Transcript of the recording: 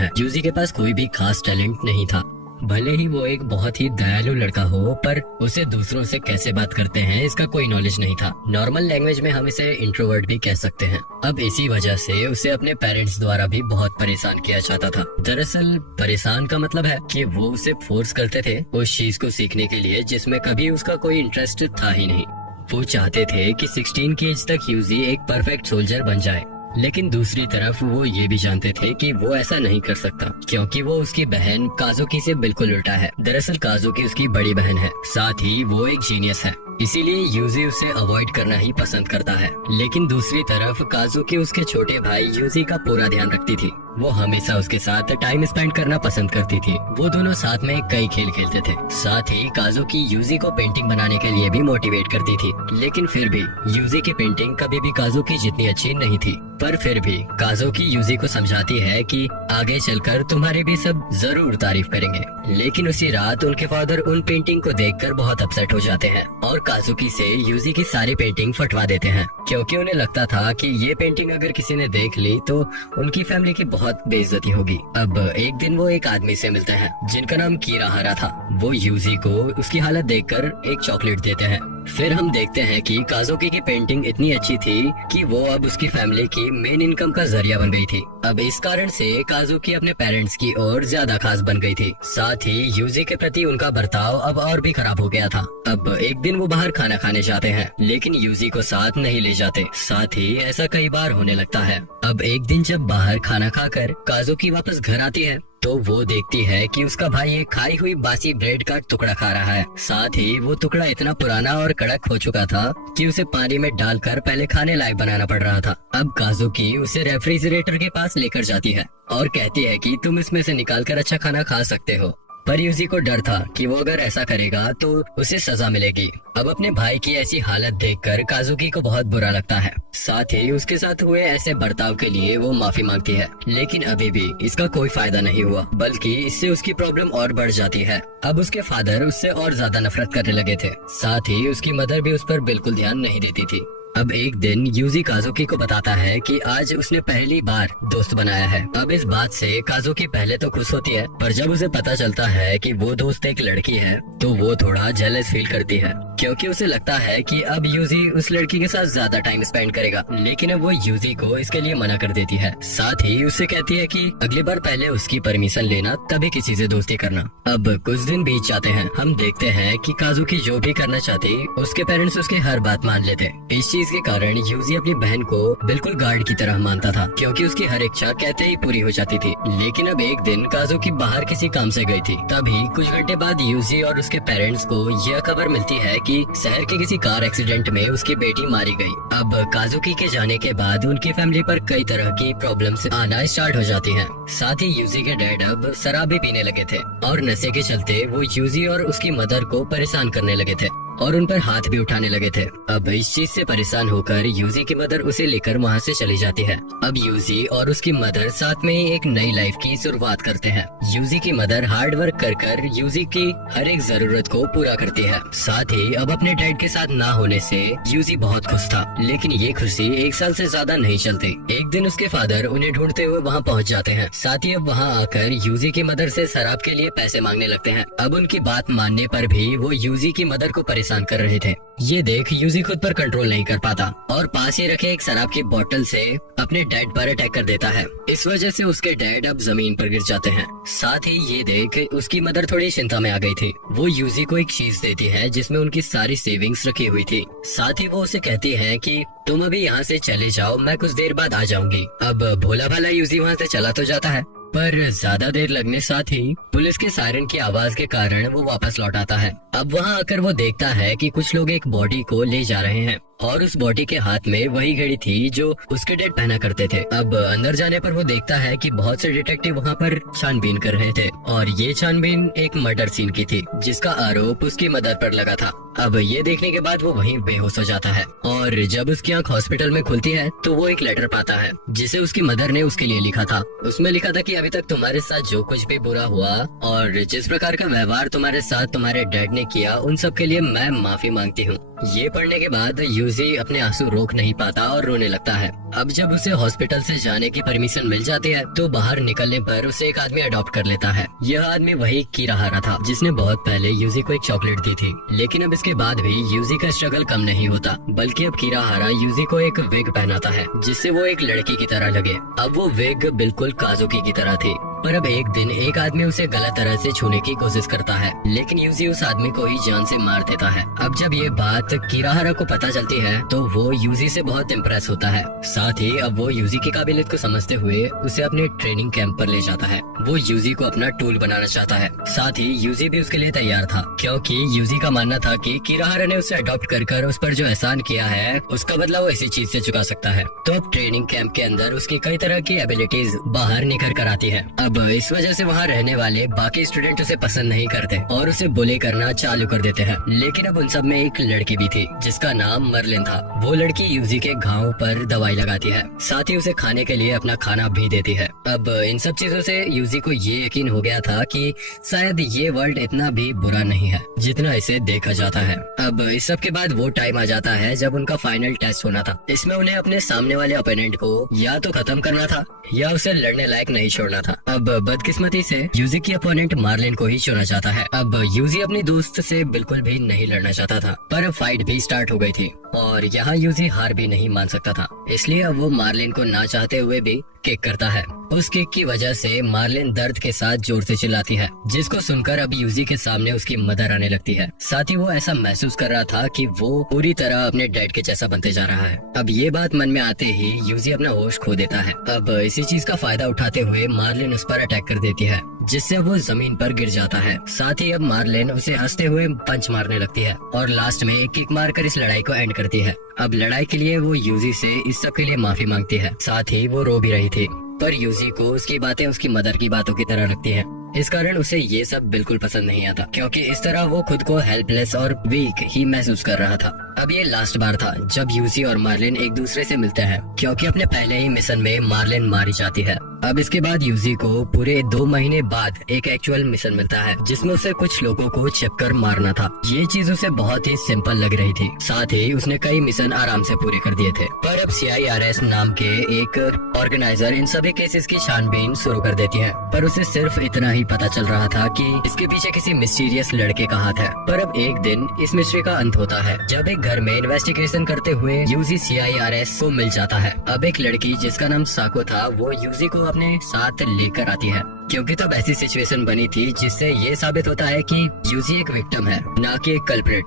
हैं। यूजी के पास कोई भी खास टैलेंट नहीं था। भले ही वो एक बहुत ही दयालु लड़का हो, पर उसे दूसरों से कैसे बात करते हैं इसका कोई नॉलेज नहीं था। नॉर्मल लैंग्वेज में हम इसे इंट्रोवर्ट भी कह सकते हैं। अब इसी वजह से उसे अपने पेरेंट्स द्वारा भी बहुत परेशान किया जाता था। दरअसल परेशान का मतलब है कि वो उसे फोर्स करते थे उस चीज को सीखने के लिए जिसमें कभी उसका कोई इंटरेस्ट था ही नहीं। वो चाहते थे कि 16 की एज तक यूजी एक परफेक्ट सोल्जर बन जाए, लेकिन दूसरी तरफ वो ये भी जानते थे कि वो ऐसा नहीं कर सकता क्योंकि वो उसकी बहन काजुकी से बिल्कुल उल्टा है। दरअसल काजुकी उसकी बड़ी बहन है, साथ ही वो एक जीनियस है, इसीलिए यूजी उसे अवॉइड करना ही पसंद करता है। लेकिन दूसरी तरफ काजुकी उसके छोटे भाई यूजी का पूरा ध्यान रखती थी। वो हमेशा उसके साथ टाइम स्पेंड करना पसंद करती थी। वो दोनों साथ में कई खेल खेलते थे। साथ ही काजुकी यूजी को पेंटिंग बनाने के लिए भी मोटिवेट करती थी। लेकिन फिर भी यूजी की पेंटिंग कभी भी काजुकी जितनी अच्छी नहीं थी। पर फिर भी काजुकी यूजी को समझाती है कि आगे चलकर तुम्हारी भी सब जरूर तारीफ करेंगे। लेकिन उसी रात उनके फादर उन पेंटिंग को देखकर बहुत अपसेट हो जाते हैं और काजुकी से यूजी की सारी पेंटिंग फटवा देते हैं, क्योंकि उन्हें लगता था कि ये पेंटिंग अगर किसी ने देख ली तो उनकी फैमिली की बहुत बेइज्जती होगी। अब एक दिन वो एक आदमी से मिलते हैं जिनका नाम कीराहारा था। वो यूजी को उसकी हालत देखकर एक चॉकलेट देते हैं। फिर हम देखते हैं कि काजुकी की पेंटिंग इतनी अच्छी थी कि वो अब उसकी फैमिली की मेन इनकम का जरिया बन गई थी। अब इस कारण से काजुकी अपने पेरेंट्स की ओर ज्यादा खास बन गई थी। साथ ही यूजी के प्रति उनका बर्ताव अब और भी खराब हो गया था। अब एक दिन वो बाहर खाना खाने जाते हैं, लेकिन यूजी को साथ नहीं ले जाते। साथ ही ऐसा कई बार होने लगता है। अब एक दिन जब बाहर खाना खाकर काजुकी वापस घर आती है तो वो देखती है कि उसका भाई एक खाई हुई बासी ब्रेड का टुकड़ा खा रहा है। साथ ही वो टुकड़ा इतना पुराना और कड़क हो चुका था कि उसे पानी में डालकर पहले खाने लायक बनाना पड़ रहा था। अब काजुकी उसे रेफ्रिजरेटर के पास लेकर जाती है और कहती है कि तुम इसमें से निकालकर अच्छा खाना खा सकते हो। पर यूजी को डर था कि वो अगर ऐसा करेगा तो उसे सजा मिलेगी। अब अपने भाई की ऐसी हालत देखकर काजुकी को बहुत बुरा लगता है। साथ ही उसके साथ हुए ऐसे बर्ताव के लिए वो माफी मांगती है, लेकिन अभी भी इसका कोई फायदा नहीं हुआ, बल्कि इससे उसकी प्रॉब्लम और बढ़ जाती है। अब उसके फादर उससे और ज्यादा नफरत करने लगे थे। साथ ही उसकी मदर भी उस पर बिल्कुल ध्यान नहीं देती थी। अब एक दिन यूजी काजुकी को बताता है कि आज उसने पहली बार दोस्त बनाया है। अब इस बात से काजुकी पहले तो खुश होती है, पर जब उसे पता चलता है कि वो दोस्त एक लड़की है तो वो थोड़ा जेलस फील करती है, क्योंकि उसे लगता है कि अब यूजी उस लड़की के साथ ज्यादा टाइम स्पेंड करेगा। लेकिन अब वो यूजी को इसके लिए मना कर देती है। साथ ही उससे कहती है कि अगली बार पहले उसकी परमिशन लेना, तभी किसी से दोस्ती करना। अब कुछ दिन बीत जाते हैं। हम देखते हैं कि काजुकी जो भी करना चाहती उसके पेरेंट्स उसकी हर बात मान लेते। इस चीज के कारण यूजी अपनी बहन को बिल्कुल गार्ड की तरह मानता था, क्योंकि उसकी हर इच्छा कहते ही पूरी हो जाती थी। लेकिन अब एक दिन काजुकी बाहर किसी काम से गई थी। तभी कुछ घंटे बाद यूजी और उसके पेरेंट्स को यह खबर मिलती है कि शहर के किसी कार एक्सीडेंट में उसकी बेटी मारी गई। अब काजुकी के जाने के बाद उनकी फैमिली पर कई तरह की प्रॉब्लम्स आना स्टार्ट हो जाती हैं। साथ ही यूजी के डैड अब शराब भी पीने लगे थे और नशे के चलते वो यूजी और उसकी मदर को परेशान करने लगे थे और उन पर हाथ भी उठाने लगे थे। अब इस चीज से परेशान होकर यूजी की मदर उसे लेकर वहाँ से चली जाती है। अब यूजी और उसकी मदर साथ में एक नई लाइफ की शुरुआत करते हैं। यूजी की मदर हार्ड वर्क कर यूजी की हर एक जरूरत को पूरा करती है। साथ ही अब अपने डैड के साथ ना होने से यूजी बहुत खुश था, लेकिन ये खुशी एक साल से ज्यादा नहीं चलती। एक दिन उसके फादर उन्हें ढूंढते हुए वहाँ पहुँच जाते हैं। साथ ही अब वहाँ आकर यूजी की मदर से शराब के लिए पैसे मांगने लगते हैं। अब उनकी बात मानने पर भी वो यूजी की मदर को परेशान कर रहे थे। ये देख यूजी खुद पर कंट्रोल नहीं कर पाता और पास ही रखे एक शराब की बोतल से अपने डैड पर अटैक कर देता है। इस वजह से उसके डैड अब जमीन पर गिर जाते हैं। साथ ही ये देख उसकी मदर थोड़ी चिंता में आ गई थी। वो यूजी को एक चीज देती है जिसमें उनकी सारी सेविंग्स रखी हुई थी। साथ ही वो उसे कहती है कि तुम अभी यहाँ से चले जाओ, मैं कुछ देर बाद आ जाऊंगी। अब भोला भाला यूजी वहाँ से चला तो जाता है, पर ज्यादा देर लगने साथ ही पुलिस के सायरन की आवाज के कारण वो वापस लौट आता है। अब वहाँ आकर वो देखता है कि कुछ लोग एक बॉडी को ले जा रहे हैं और उस बॉडी के हाथ में वही घड़ी थी जो उसके डैड पहना करते थे। अब अंदर जाने पर वो देखता है कि बहुत से डिटेक्टिव वहाँ पर छानबीन कर रहे थे और ये छानबीन एक मर्डर सीन की थी जिसका आरोप उसकी मदर पर लगा था। अब ये देखने के बाद वो वहीं बेहोश हो जाता है और जब उसकी आंख हॉस्पिटल में खुलती है तो वो एक लेटर पाता है जिसे उसकी मदर ने उसके लिए लिखा था। उसमें लिखा था कि अभी तक तुम्हारे साथ जो कुछ भी बुरा हुआ और जिस प्रकार का व्यवहार तुम्हारे साथ तुम्हारे डैड ने किया, उन सब के लिए मैं माफी मांगती हूँ। ये पढ़ने के बाद यूजी अपने आंसू रोक नहीं पाता और रोने लगता है। अब जब उसे हॉस्पिटल से जाने की परमिशन मिल जाती है तो बाहर निकलने पर उसे एक आदमी अडॉप्ट कर लेता है। यह आदमी वही कीराहारा था जिसने बहुत पहले यूजी को एक चॉकलेट दी थी। लेकिन अब इसके बाद भी यूजी का स्ट्रगल कम नहीं होता, बल्कि अब कीराहारा यूजी को एक विग पहनाता है जिससे वो एक लड़की की तरह लगे। अब वो विग बिल्कुल काजुकी की तरह थी। पर अब एक दिन एक आदमी उसे गलत तरह से छूने की कोशिश करता है, लेकिन यूजी उस आदमी को ही जान से मार देता है। अब जब ये बात कीराहारा को पता चलती है तो वो यूजी से बहुत इम्प्रेस होता है। साथ ही अब वो यूजी की काबिलियत को समझते हुए उसे अपने ट्रेनिंग कैंप पर ले जाता है। वो यूजी को अपना टूल बनाना चाहता है। साथ ही यूजी भी उसके लिए तैयार था, क्योंकि यूजी का मानना था कि कीराहारा ने उसे अडॉप्ट कर उस पर जो एहसान किया है उसका बदला वो इसी चीज से चुका सकता है। तो अब ट्रेनिंग कैंप के अंदर उसकी कई तरह की एबिलिटीज बाहर निखर कर आती है। अब इस वजह से वहाँ रहने वाले बाकी स्टूडेंट उसे पसंद नहीं करते और उसे बुली करना चालू कर देते हैं। लेकिन अब उन सब में एक लड़की भी थी जिसका नाम मर्लिन था। वो लड़की यूजी के घाव पर दवाई लगाती है, साथ ही उसे खाने के लिए अपना खाना भी देती है। अब इन सब चीजों से यूजी को ये यकीन हो गया था कि शायद ये वर्ल्ड इतना भी बुरा नहीं है जितना इसे देखा जाता है। अब इस सब के बाद वो टाइम आ जाता है जब उनका फाइनल टेस्ट होना था। इसमें उन्हें अपने सामने वाले ओपोनेंट को या तो खत्म करना था या उसे लड़ने लायक नहीं छोड़ना था। अब बदकिस्मती से यूजी की अपोनेंट मार्लिन को ही चुना चाहता है। अब यूजी अपनी दोस्त से बिल्कुल भी नहीं लड़ना चाहता था, पर अब फाइट भी स्टार्ट हो गई थी और यहाँ यूजी हार भी नहीं मान सकता था। इसलिए अब वो मार्लिन को ना चाहते हुए भी किक करता है। उस किक की वजह से मार्लिन दर्द के साथ जोर से चिल्लाती है, जिसको सुनकर अब यूजी के सामने उसकी मदर आने लगती है। साथ ही वो ऐसा महसूस कर रहा था कि वो पूरी तरह अपने डैड के जैसा बनते जा रहा है। अब ये बात मन में आते ही यूजी अपना होश खो देता है। अब इसी चीज का फायदा उठाते हुए मार्लिन उस पर अटैक कर देती है, जिससे वो जमीन पर गिर जाता है। साथ ही अब मार्लिन उसे हंसते हुए पंच मारने लगती है और लास्ट में एक किक मारकर इस लड़ाई को एंड करती है। अब लड़ाई के लिए वो यूजी से इस सब के लिए माफी मांगती है। साथ ही वो रो भी रही थी, पर यूजी को उसकी बातें उसकी मदर की बातों की तरह लगती हैं। इस कारण उसे ये सब बिल्कुल पसंद नहीं आता, क्योंकि इस तरह वो खुद को हेल्पलेस और वीक ही महसूस कर रहा था। अब ये लास्ट बार था जब यूजी और मार्लिन एक दूसरे से मिलते हैं, क्योंकि अपने पहले ही मिशन में मार्लिन मारी जाती है। अब इसके बाद यूजी को पूरे 2 महीने बाद एक एक्चुअल मिशन मिलता है, जिसमें उसे कुछ लोगों को छिपकर मारना था। ये चीज उसे बहुत ही सिंपल लग रही थी। साथ ही उसने कई मिशन आराम से पूरे कर दिए थे। पर अब CIRS नाम के एक ऑर्गेनाइजर इन सभी केसेस की छानबीन शुरू कर देती है। पर उसे सिर्फ इतना ही पता चल रहा था कि इसके पीछे किसी मिस्टीरियस लड़के का हाथ है। पर अब एक दिन इस मिस्ट्री का अंत होता है, जब एक घर में इन्वेस्टिगेशन करते हुए यूजी CIRS को मिल जाता है। अब एक लड़की जिसका नाम साको था, वो यूजी को अपने साथ लेकर आती है, क्योंकि तब ऐसी सिचुएशन बनी थी जिससे ये साबित होता है कि यूजी एक विक्टिम है, ना कि एक कल्प्रिट।